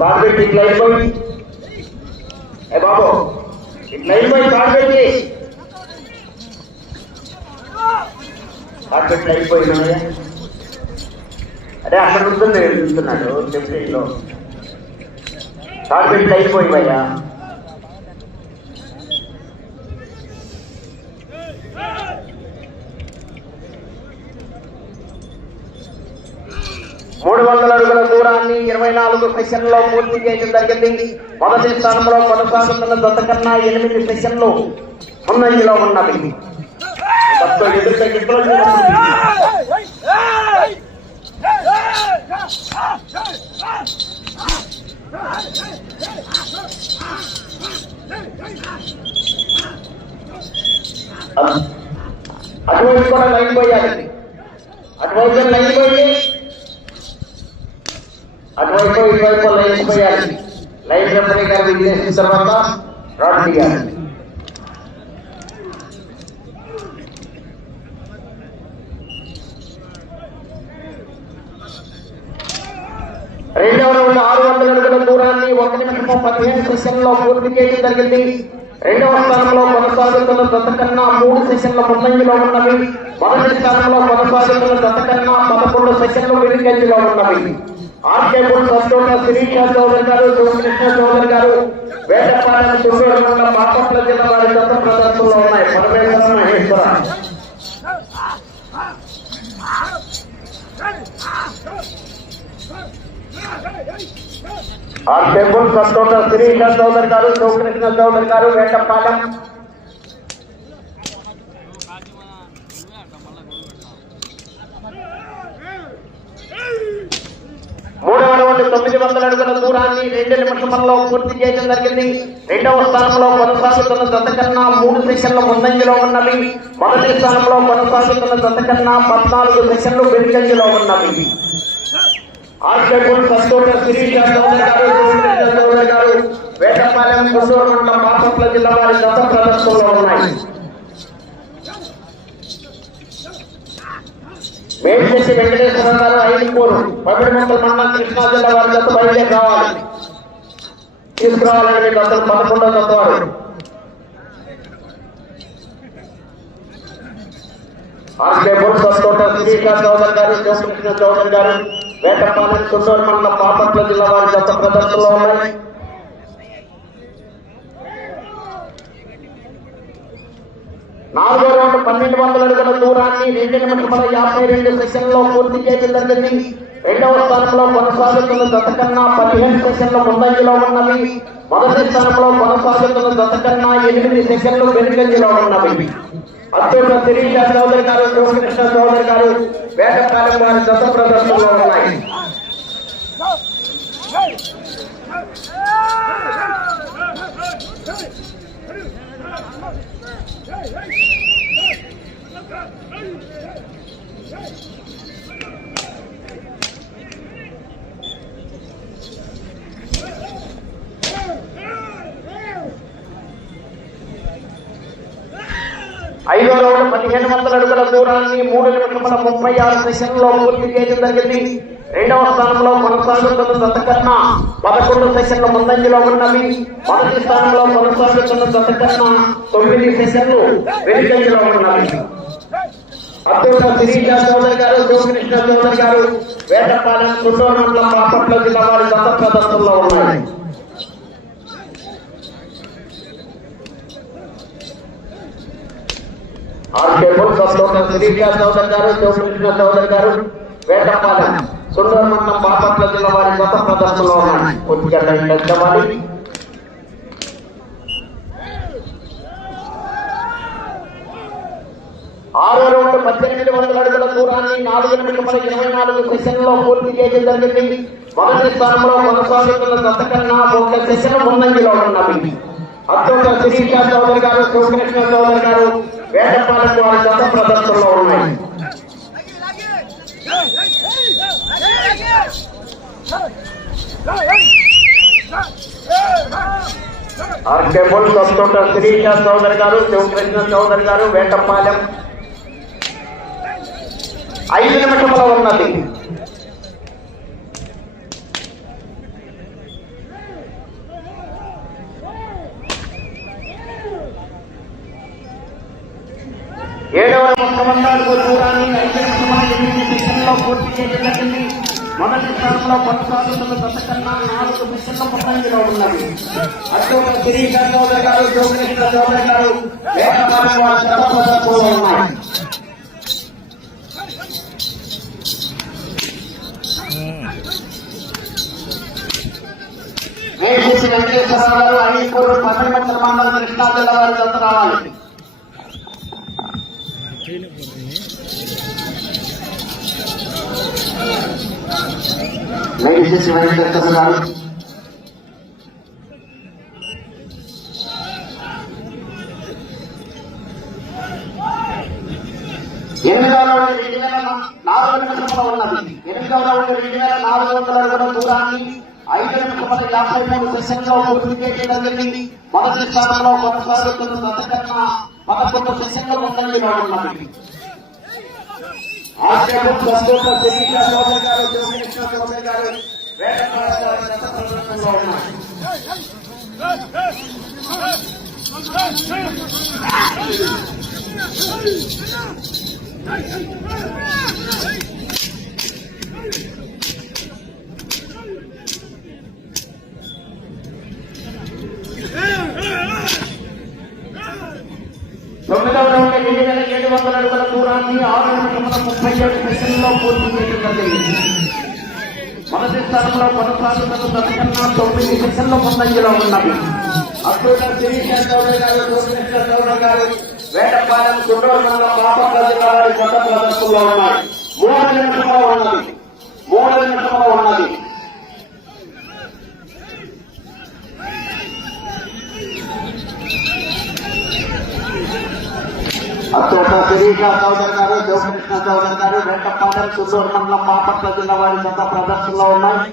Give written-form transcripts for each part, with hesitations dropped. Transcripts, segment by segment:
Target ఇట్లా అయిపోయి బాబు ఇట్లా అయిపోయి టార్గెట్ టార్గెట్ అయిపోయినా అదే అక్కడ ఉంటుంది చూస్తున్నాడు చెప్తేలో టార్గెట్లు అయిపోయివయ్యా. మూడు 300 అడుగుల దూరాన్ని 24 సెషన్లో పూర్తి చేయడం జరిగింది. మొదటి స్థానంలో కొనసాగుతున్న జత కన్నా 8 సెషన్లు ముందంజలో ఉన్నవి. అటువైపు కూడా లైన్ పోయాలి, అటువైపు లైన్ పోయి అటువైపు ఇటువైపు లైన్ పోయాలి. లైన్ రెఫరీ గారు విజేసిన తర్వాత రాడ్ తీయాలి. రెండవ రౌండ్ 600 అడుగుల దూరాన్ని 1 నిమిషం 15 సెషన్లో పూర్తి చేయడం జరిగింది. రెండవ స్థానంలో కొనసాగుతున్న జత కన్నా 3 సెషన్ల ముందంజలో ఉన్నవి. మొదటి స్థానంలో కొనసాగుతున్న జత కన్నా 11 సెషన్లు వెనుకంజలో ఉన్నవి. ఆర్కేపూర్ సత్తోట శిరీష చౌదరి గారు, శివకృష్ణ చౌదరి గారు, వేటపాలెం చుట్టూరు మండలం బాపట్ల జిల్లా వారి జత ప్రదర్శనలో ఉన్నాయి. పరమేశ్వర మహేశ్వర ఆర్కేపూర్ సత్తోట శిరీష చౌదరి గారు, శివకృష్ణ చౌదరి గారు, వేటపాలెం మూడవ రౌండ్ 900 అడుగుల దూరాన్ని 2 నిమిషంలో పూర్తి చేయడం జరిగింది. రెండవ స్థానంలో కొనసాగుతున్న జత కన్నా 3 సెషన్ల ముందంజలో ఉన్నవి. మొదటి స్థానంలో కొనసాగుతున్న జత కన్నా 14 సెషన్లు వెనుకంజలో ఉన్నవి. ఆర్కేపూర్ సత్తోట శిరీష చౌదరి గారు, శివకృష్ణ చౌదరి గారు, వేటపాలెం చుట్టూరు మండలం బాపట్ల జిల్లా వారి జత ప్రదర్శనలో ఉన్నాయి. మేడ్చేసి వెంకటేశ్వర గారు, ఐదుకూరు పవిడిమంగళ మండలం కృష్ణా జిల్లా వారి జత బయలుదేరి రావాలి. తీసుకురావాలని అతను 11వ జత వారు. ఆర్కేపూర్ సత్తోట శిరీష చౌదరి గారు, శివకృష్ణ చౌదరి గారు, వేటపాలెం చుట్టూరు మండలం బాపట్ల జిల్లా వారి జత ప్రదర్శనలో ఉన్నాయి. నాలుగో రౌండ్ 1200 అడుగుల దూరాన్ని 2 నిమిషముల 52 సెషన్లో పూర్తి చేయడం జరిగింది. రెండవ స్థానంలో కొనసాగుతున్న జత కన్నా 15 సెషన్లు ముందంజలో ఉన్నవి. మొదటి స్థానంలో కొనసాగుతున్న జత కన్నా 8 సెషన్లు వెనుకంజలో ఉన్నవి. అత్యంత శిరీష చౌదరి గారు, శివకృష్ణ చౌదరి గారు, వేటపాలెం వారి జత ప్రదర్శనలో ఉన్నాయి. ఐదో రౌండ్ 1500 అడుగుల దూరాన్ని 3 నిమిషముల 36 సెషన్లో పూర్తి చేయడం జరిగింది. రెండవ స్థానంలో కొనసాగుతున్న జత కన్నా 11 సెషన్ల ముందంజలో ఉన్నవి. మొదటి స్థానంలో కొనసాగుతున్న జత కన్నా 9 సెషన్లు వెనుకంజలో ఉన్నవి. అత్యంత శిరీష చౌదరి గారు, శివకృష్ణ చౌదరి గారు, వేటపాలెం చుట్టూరు మండలం బాపట్ల జిల్లా వారి జత ప్రదర్శనలో ఉన్నాయి. ఆర్కేపూర్ సత్తోట శిరీష చౌదరి గారు, శివకృష్ణ చౌదరి గారు, వేటపాలెం చుట్టూరు మండలం బాపట్ల జిల్లా వారి జత ప్రదర్శనలో ఉన్నాయి. కొద్దిగా లైన్. ఆరో రౌండ్ 1800 అడుగుల దూరాన్ని 4 నిమిషముల 24 సెషన్లో పూర్తి చేయడం జరిగింది. మొదటి స్థానంలో కొనసాగుతున్న జత కన్నా 1 సెషన్ ముందంజలో ఉన్నవి. అత్యంత శిరీష చౌదరి గారు, శివకృష్ణ చౌదరి గారు, వేటపాలెం వారి జత ప్రదర్శనలో ఉన్నాయి. ఆర్కేపూర్ సత్తోట శిరీష చౌదరి గారు, శివకృష్ణ చౌదరి గారు, వేటపాలెం 5 నిమిషంలో ఉన్నది. ఏడవ సంవత్సరాలకు దూరాన్ని 5 నిమిషంలో పూర్తి చేయడం జరిగింది. మొదటి స్థానంలో కొనసాగుతున్న దశకన్నా 4 నిమిషాల ముందంజలో ఉన్నది. అశోక గిరీశ్వర చౌదరి గారు, జోగేశ్వర చౌదరి గారు ఉన్నాయి. వేసేసి వెంకటేశ్వరరావు గారు, అలీపూర్ పట్టణ మండలం కృష్ణా జిల్లా వారి జత రావాలి. వేసేసి వెంకటేశ్వర గారు, ఎనిమిదవ రౌండ్ 2400 నిమిషంలో ఉన్నది. 8వ రౌండ్ 2400 అడుగుల దూరాన్ని 5:53 సెషన్లో పూర్తి చేయడం జరిగింది. మొదటి స్థానంలో కొనసాగుతున్న దశకన్నా 11 సెషన్ల ముందంజలో ఉన్నది. తొమ్మిదవ రౌండ్ 7,700 అడుగుల దూరాన్ని 6:37 సెషన్లో పూర్తి చేయడం జరిగింది. మొదటి స్థానంలో కొనసాగుతున్న దశకన్నా 9 సెషన్ల ముందంజలో ఉన్నది. అక్టోబర్ శ్రీకృష్ణ చౌదరి గారు, జోగేశ్వర చౌదరి గారు వేటపాలెం గుంటూరు మండలం బాపట్ల జిల్లా వారి కొత్త ప్రదర్శనలో ఉన్నాయి. 3 నిమిషంలో ఉన్నది. అశోక గిరీశ్వర చౌదరి గారు, జోగేశ్వర చౌదరి గారు వేటపాలెం గుంటూరు మండలం బాపట్ల జిల్లా వారి కొత్త ప్రదర్శనలో ఉన్నాయి.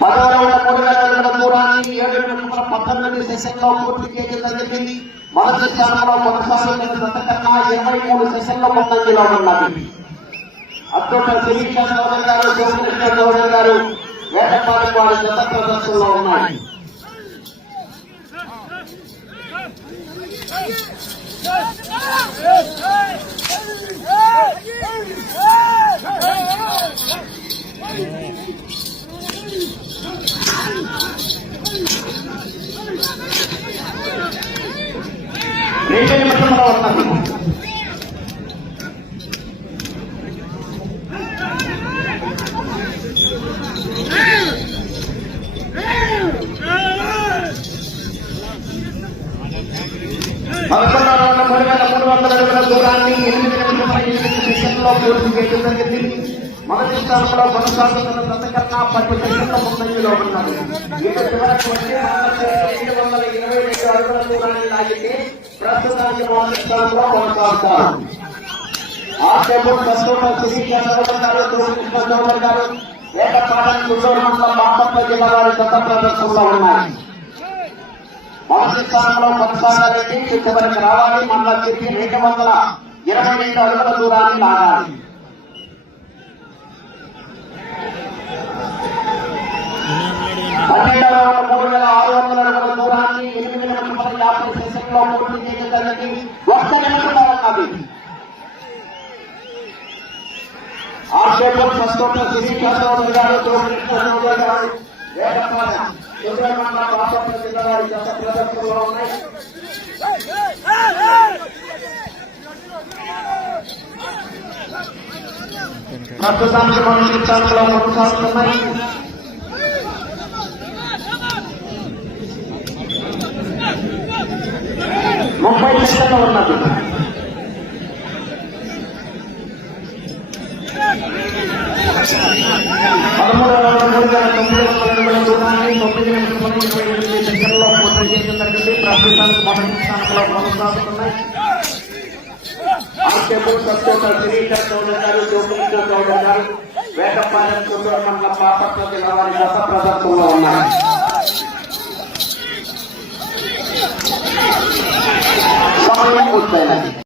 10వ రౌండ్ 3,000 అడుగుల దూరాన్ని 7:19 సెషన్లో పూర్తి చేయడం జరిగింది. మొదటి స్థానంలో కొనసాగుతున్న దశకన్నా 23 సెషన్ల ముందంజలో ఉన్నది. అశోక గిరీశ్వర చౌదరి గారు, జోగేశ్వర చౌదరి గారు వేటపాలెం వారి జత ప్రదర్శనలో ఉన్నాయి. రెండు నిమిషంలో ఉన్నది. పదకొండవ రౌండ్ 3,300 అడుగుల దూరాన్ని 8:08 సెషన్లో పూర్తి చేయడం జరిగింది. మొదటి స్థానంలో కొనసాగుతున్న దశకన్నా 10 సెషన్ల ముందంజలో ఉన్నది. ఇక చివరకు వచ్చి 722 అడుగుల దూరాన్ని లాగితే ప్రస్తుతానికి మొదటి స్థానంలో కొనసాగుతారు. ఆర్కేపూర్ ప్రస్తుత శ్రీకృష్ణ చౌదరి గారు, జోగేశ్వర చౌదరి గారు వేటపాలెం గుంటూరు మండలం బాపట్ల జిల్లా వారి కొత్త ప్రదర్శనలో ఉన్నాయి. మొదటి స్థానంలో కొనసాగాలంటే చివరికి రావాలి. మళ్ళా తిరిగి 222 అడుగుల దూరాన్ని లాగాలి. పన్నెండవ 3,600 అడుగుల దూరాన్ని 8:50 సెషన్లో పూర్తి చేయడం జరిగింది. 1 నిమిషంలో ఉన్నది. ఆర్కేపూర్ ప్రస్తుత శ్రీకృష్ణ చౌదరి గారు, జోగేశ్వర చౌదరి గారు వేటపాలెం గుంటూరు మండలం బాపట్ల జిల్లా వారి జత ప్రదర్శనలో ఉన్నాయి. ప్రస్తుతానికి మొదటి స్థానంలో కొనసాగుతున్నాయి. 30 సెషన్లో ఉన్నది. 13వ రౌండ్ 3,900 అడుగుల దూరాన్ని 9:28 సెషన్లో పూర్తి చేయడం జరిగింది. ప్రస్తుతానికి మొదటి స్థానంలో కొనసాగుతున్నాయి. ఆర్కేపూర్ ప్రస్తుత శ్రీకృష్ణ చౌదరి గారు, జోగేశ్వర చౌదరి గారు వేటపాలెం గుంటూరు మండలం బాపట్ల జిల్లా వారి గత ప్రదర్శనలో ఉన్నాయి. సమయం పూర్తయినది.